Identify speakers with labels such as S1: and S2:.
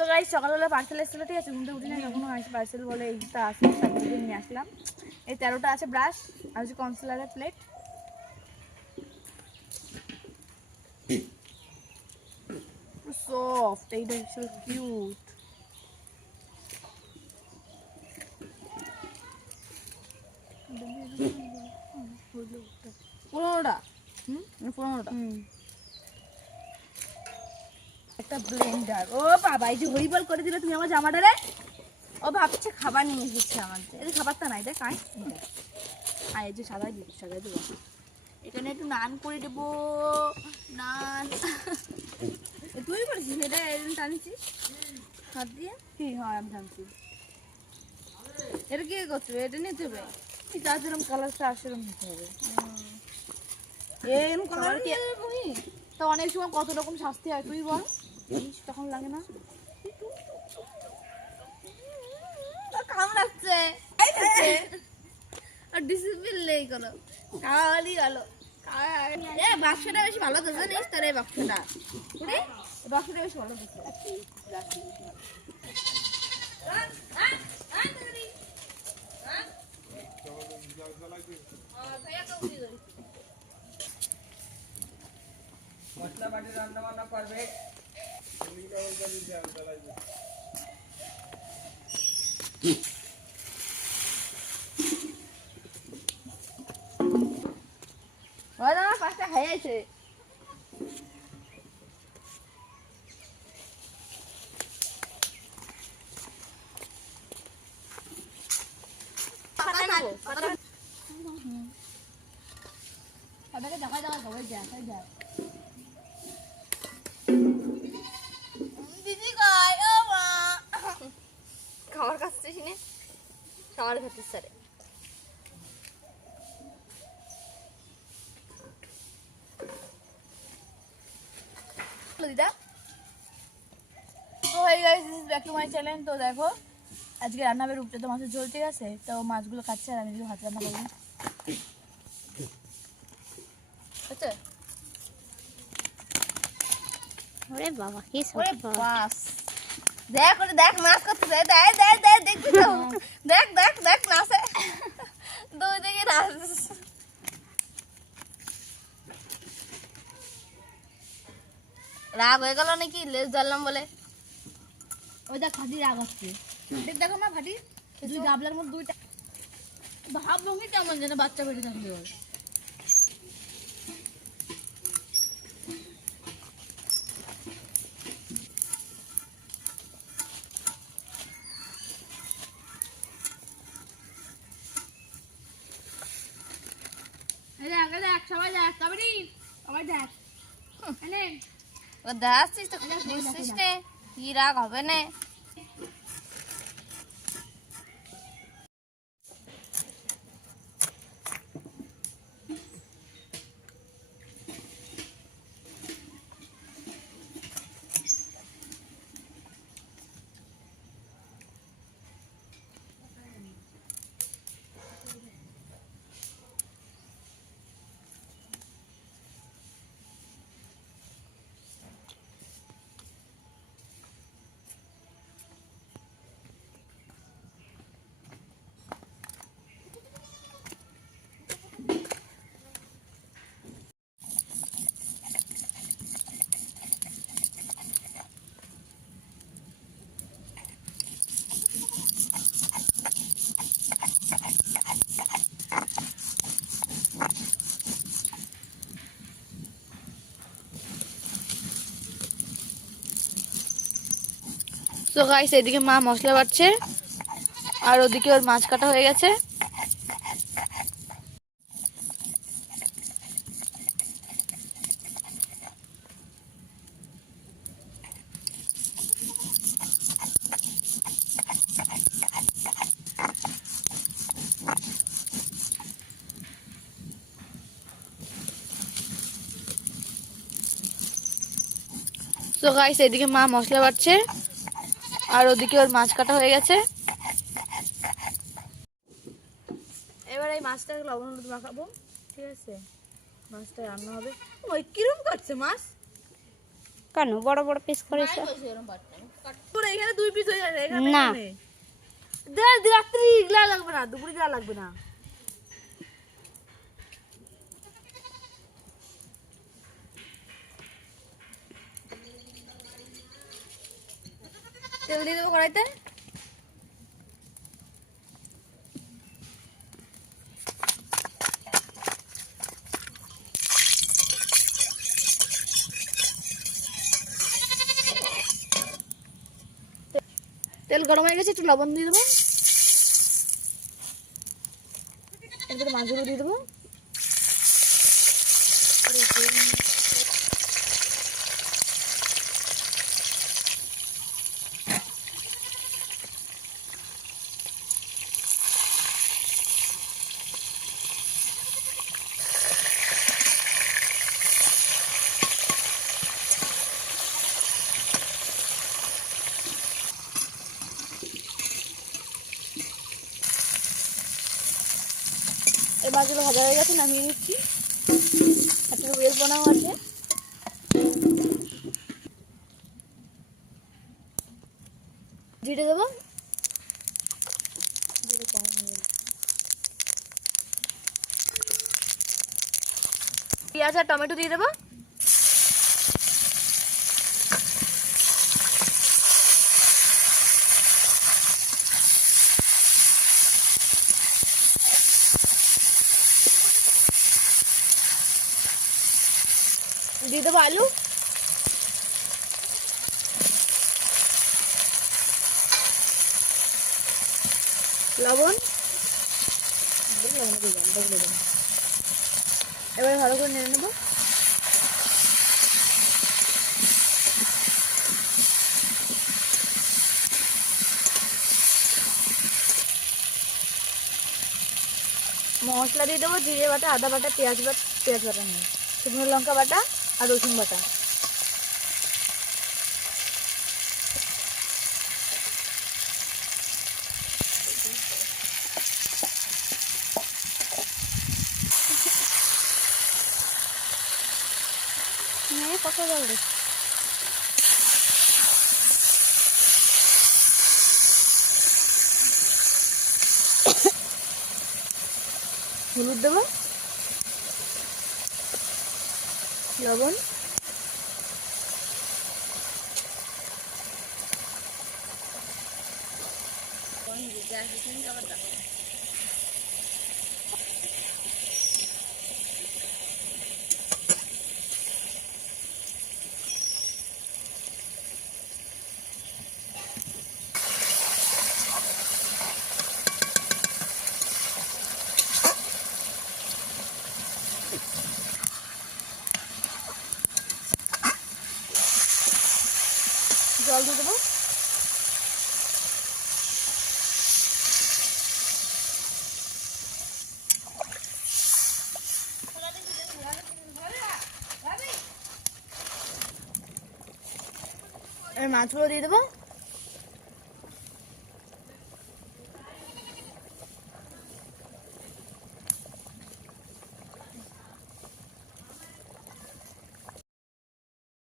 S1: তো গাইস সকালবেলা পার্সেল এসেছিল, ঠিক আছে? ঘুমতে উঠি না তখন পার্সেল বলে এইটা তারপরে নিয়ে আসলাম। এই তেরোটা আছে ব্রাশ আর হচ্ছে কনসিলারের প্লেট সফট এইটা সো কিউট পনেরোটা হুম? পনেরোটা হুম। একটা ব্লেন্ডার ও বাবা এই যে হরিবল করে দিলে তুমি আমার জামাটা রে। ও ভাবছে খাবার নিয়ে এসেছে আমার এই খাবারটা নাই দেখ আয়। আর এই যে সাদাই দিব সাদাই দেবো। এখানে একটু নান করে দেবো। নান। তুই করেছিস? এটা এরকম টানিছিস? হাত দিয়ে? কি? হয় আমি টানছি। এটা কি করছ? এটা নিতে হবে। যার যেরকম কালারটা আসে এরকম নিতে হবে। এরকম কালার কি? তো অনেক সময় কত রকম শাস্তি হয় তুই বল। ইস, তখন লাগে না? কামড়াচ্ছে আর ডিসিপ্লিন নেই কোনো। কাওয়ালি ভালো। এ বাক্সটা বেশি ভালো তো জানিস তোর এই বাক্সটা। এই বাক্সটা বেশি ভালো দিচ্ছে
S2: মশলা বাটি রান্না বান্না করবে।
S1: ওই না পাঁচটা খাইয়েছে দিদি খাবার খাচ্ছে স্যারে। দিদা। তো হয়ে guys this back to my channel তো দেখো আজকে রান্না হবে রূপটা তো মাছের ঝোল ঠিক আছে? তো মাছগুলো খাচ্ছে আর আমি রান্না করব। আচ্ছা
S3: ওরে বাবা কি সব
S1: বাস। দেখ ওরে দেখ নাচ করতে দেখ দেখ দেখ দেখ দেখবি তো। দেখ দেখ দেখ নাচে দুই দিকে নাচ রাগ হয়ে গেল নাকি? লেজ জ্বাললাম বলে। ওই দেখ ফাটি রাগ হচ্ছে। দেখ দেখো না ফাটি দুই গাবলার মধ্যে দুইটা ভাব ভঙ্গি কেমন যেন বাচ্চা বেড়ে থাকলে দেখ সবাই ও দেখাচ্ছিস তো দিচ্ছিস নে? কি রাগ হবে না? তো গাইস এদিকে মা মশলা বাড়ছে আর ওদিকে ওর মাছ কাটা হয়ে গেছে। তো গাইস এদিকে মা মশলা বাটছে। আর ওদিকে ওর মাছ কাটা হয়ে গেছে। এবার এই মাছটা লবণ হলুদ মাখাবো ঠিক আছে? মাছটা রান্না হবে। ওই কিরম কাটছে মাছ?
S3: কেন? বড় বড় পিস করেছে?
S1: পুরো এখানে দুই পিস হয়ে যাবে এখানে
S3: না।
S1: এখানে। দে দে, রাত্রি এগুলা লাগবে না দুপুরে গলা লাগবে না। তেল দিয়ে দেবো কড়াইতে? তেল গরম হয়ে গেছে, একটু লবণ দিয়ে দেবো। এরপরে মাছগুলো দিয়ে দেবো। এই মাছগুলো ভাজা হয়ে গেছে, নামিয়ে নিচ্ছি। একটা রেস বোনাও আছে। জিরে দেবো। পেঁয়াজ আর টমেটো দিয়ে দেবো? দিয়ে দেবো আলু। লবণ। এবার ভালো করে নেড়ে নেব। মশলা দিয়ে দেবো, জিরে বাটা, আদা বাটা, পেঁয়াজ বাটা পেঁয়াজ বাটা নেই শুকনো লঙ্কা বাটা। আর রসুন বাটা।
S3: কত জলদি
S1: হলুদ দেবো? লবণ। জল দিয়ে দেবো। মাছগুলো দিয়ে দেবো।